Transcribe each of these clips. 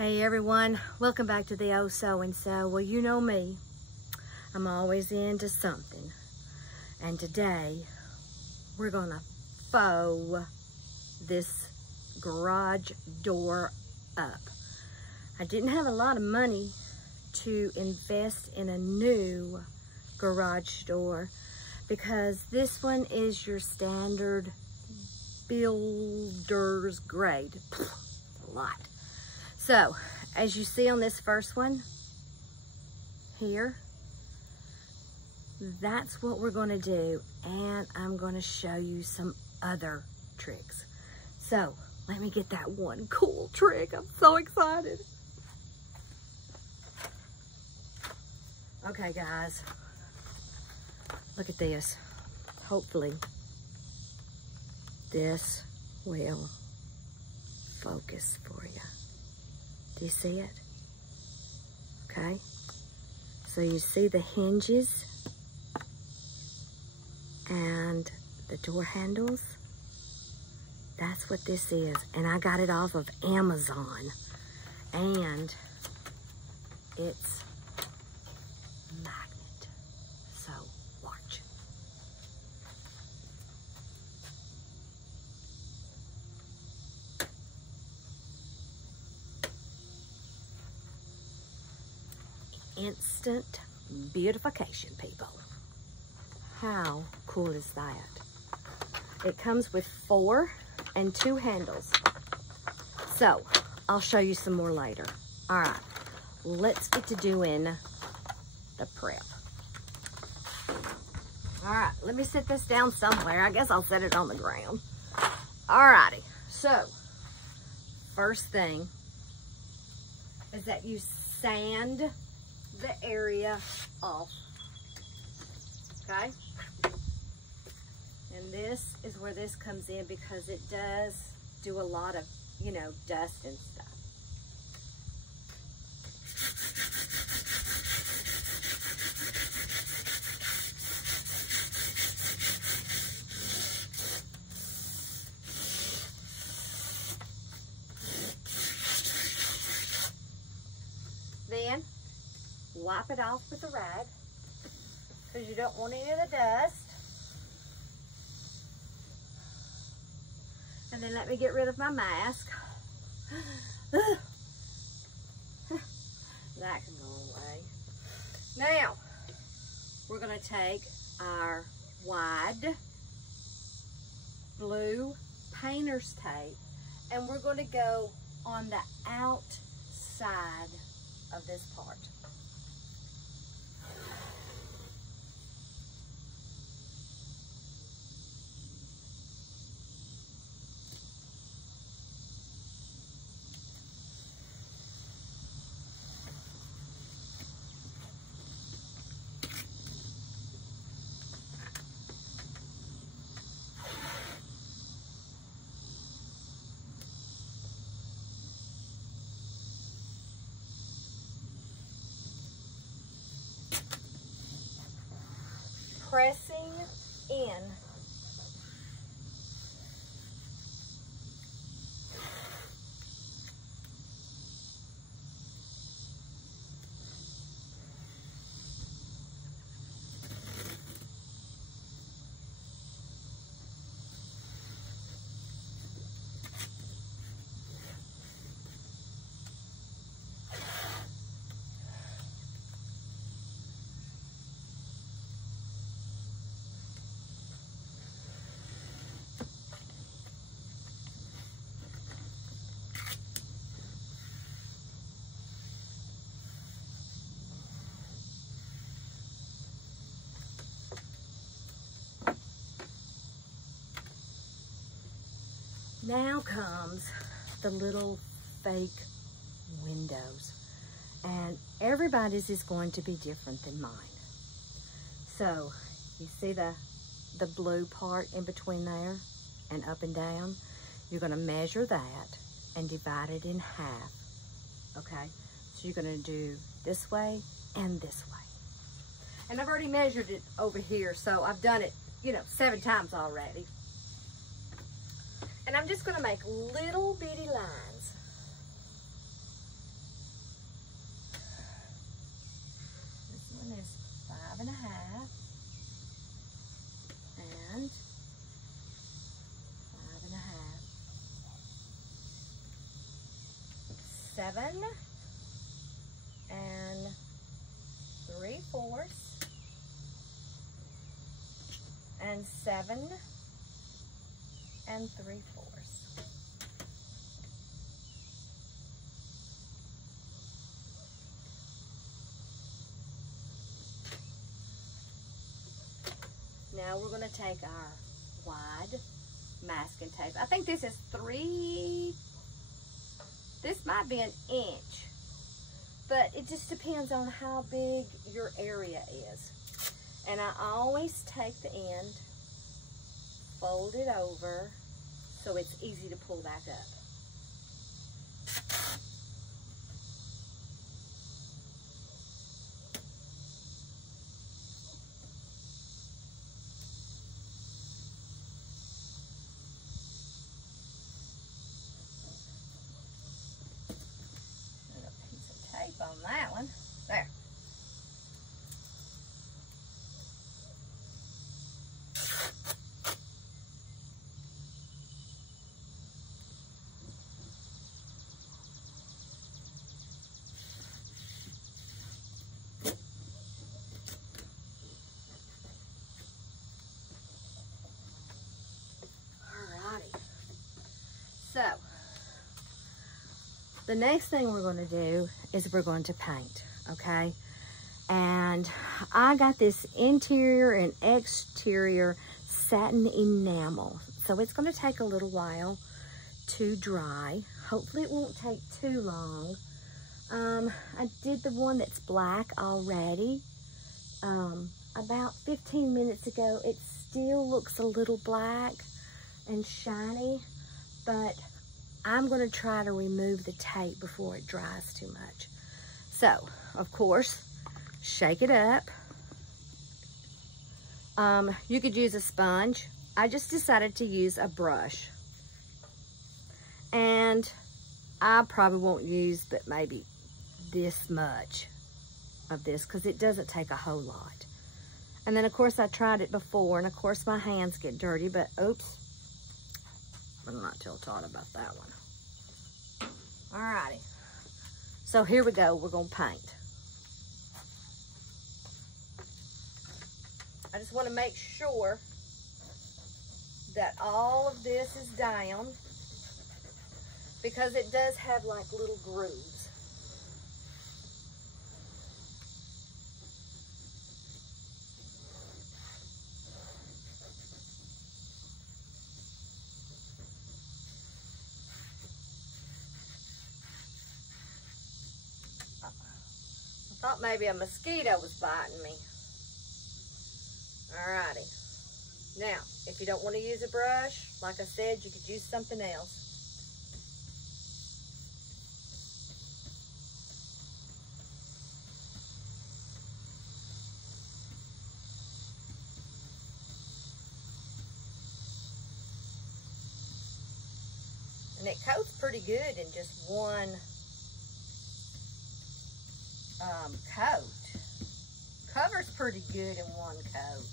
Hey everyone, welcome back to the Oh So and So. Well, you know me, I'm always into something. And today, we're gonna faux this garage door up. I didn't have a lot of money to invest in a new garage door because this one is your standard builder's grade. A lot. So, as you see on this first one, here, that's what we're gonna do. And I'm gonna show you some other tricks. So, let me get that one cool trick. I'm so excited. Okay, guys, look at this. Hopefully, this will focus for you. Do you see it? Okay. So you see the hinges and the door handles? That's what this is. And I got it off of Amazon. And it's magnet. So watch. Instant beautification, people. How cool is that? It comes with 4 and 2 handles. So, I'll show you some more later. All right, let's get to doing the prep. All right, let me sit this down somewhere. I guess I'll set it on the ground. All righty, so first thing is that you sand the area off, okay? And this is where this comes in because it does do a lot of, you know, dust and stuff. Then wipe it off with a rag because you don't want any of the dust. And then let me get rid of my mask. That can go away. Now, we're going to take our wide blue painter's tape and we're going to go on the outside of this part. Pressing in. Now comes the little fake windows. And everybody's is going to be different than mine. So, you see the blue part in between there and up and down? You're going to measure that and divide it in half. Okay? So you're going to do this way and this way. And I've already measured it over here, so I've done it, you know, 7 times already. And I'm just going to make little bitty lines. 7 3/4 and 7 3/4. Now we're going to take our wide masking tape. I think this is this might be an inch, but it just depends on how big your area is. And I always take the end, fold it over, so it's easy to pull back up. On that one. There. Alrighty. So, the next thing we're going to do is we're going to paint, okay? And I got this interior and exterior satin enamel. So it's going to take a little while to dry. Hopefully it won't take too long. I did the one that's black already. About 15 minutes ago. It still looks a little black and shiny, but I'm going to try to remove the tape before it dries too much. So, of course, shake it up. You could use a sponge. I just decided to use a brush. And I probably won't use but maybe this much of this because it doesn't take a whole lot. And then, of course, I tried it before, and, of course, my hands get dirty, but oops. I'm not too taught about that one. Alrighty. So here we go. We're going to paint. I just want to make sure that all of this is down because it does have like little grooves. I thought maybe a mosquito was biting me. Alrighty. Now, if you don't want to use a brush, like I said, you could use something else. And it coats pretty good in just one coat. Covers pretty good in one coat.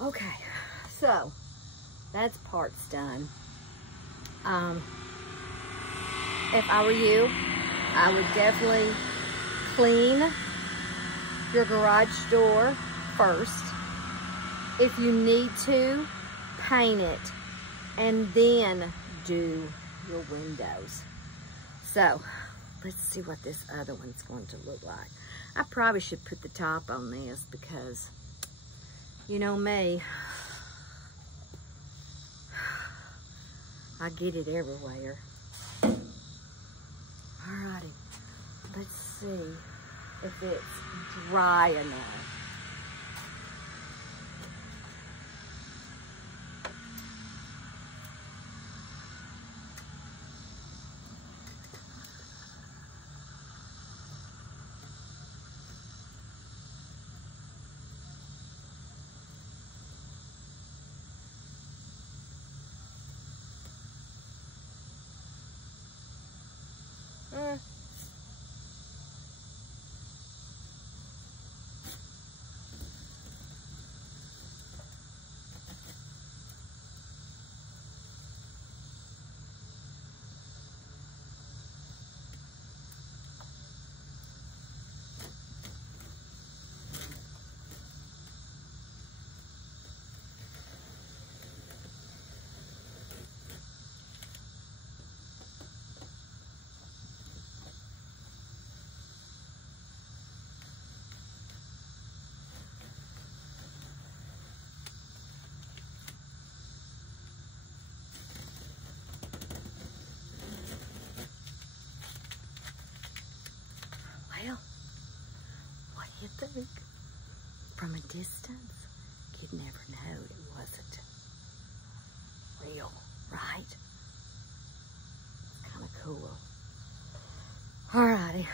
Okay, so that's parts done. If I were you, I would definitely clean your garage door first. If you need to, paint it and then do your windows. So let's see what this other one's going to look like. I probably should put the top on this because you know me, I get it everywhere. Alrighty, let's see if it's dry enough. Well, what do you think? From a distance, you'd never know it wasn't real, right? It's kind of cool. Alrighty,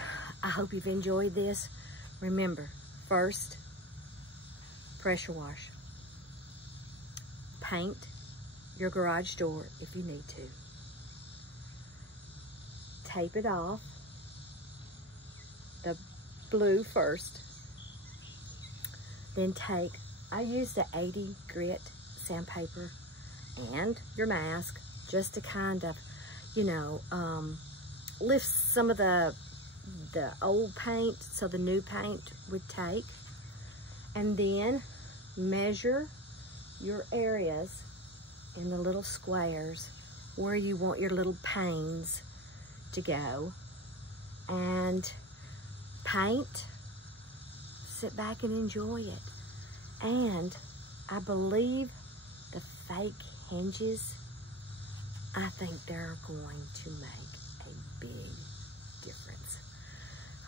I hope you've enjoyed this. Remember, first, pressure wash. Paint your garage door if you need to. Tape it off. The blue first. Then take, I use the 80 grit sandpaper and your mask just to kind of, you know, lift some of the old paint so the new paint would take. And then measure your areas in the little squares where you want your little panes to go. And paint, sit back and enjoy it. And I believe the fake hinges, I think they're going to make a big difference.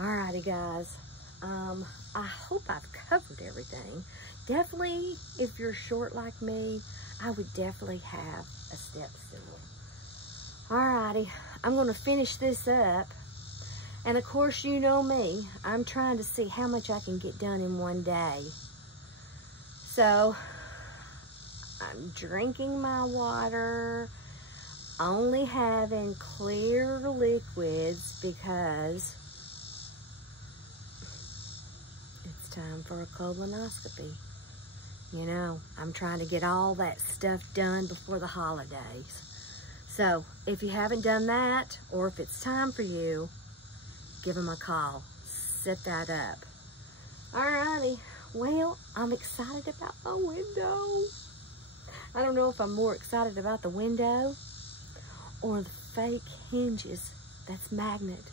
Alrighty guys, I hope I've covered everything. Definitely, if you're short like me, I would definitely have a step stool. Alrighty, I'm gonna finish this up. And of course, you know me, I'm trying to see how much I can get done in one day. So, I'm drinking my water, only having clear liquids because it's time for a colonoscopy. You know, I'm trying to get all that stuff done before the holidays. So, if you haven't done that, or if it's time for you, give them a call. Set that up. Alrighty. Well, I'm excited about my window. I don't know if I'm more excited about the window or the fake hinges that's magnet.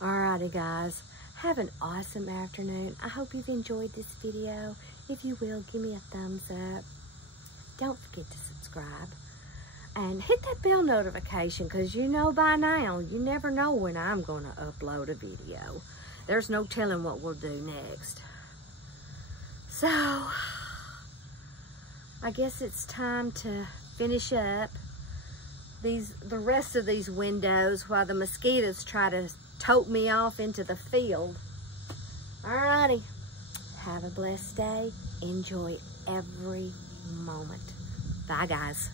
Alrighty, guys. Have an awesome afternoon. I hope you've enjoyed this video. If you will, give me a thumbs up. Don't forget to subscribe. And hit that bell notification because you know by now, you never know when I'm going to upload a video. There's no telling what we'll do next. So, I guess it's time to finish up the rest of these windows while the mosquitoes try to tote me off into the field. Alrighty. Have a blessed day. Enjoy every moment. Bye, guys.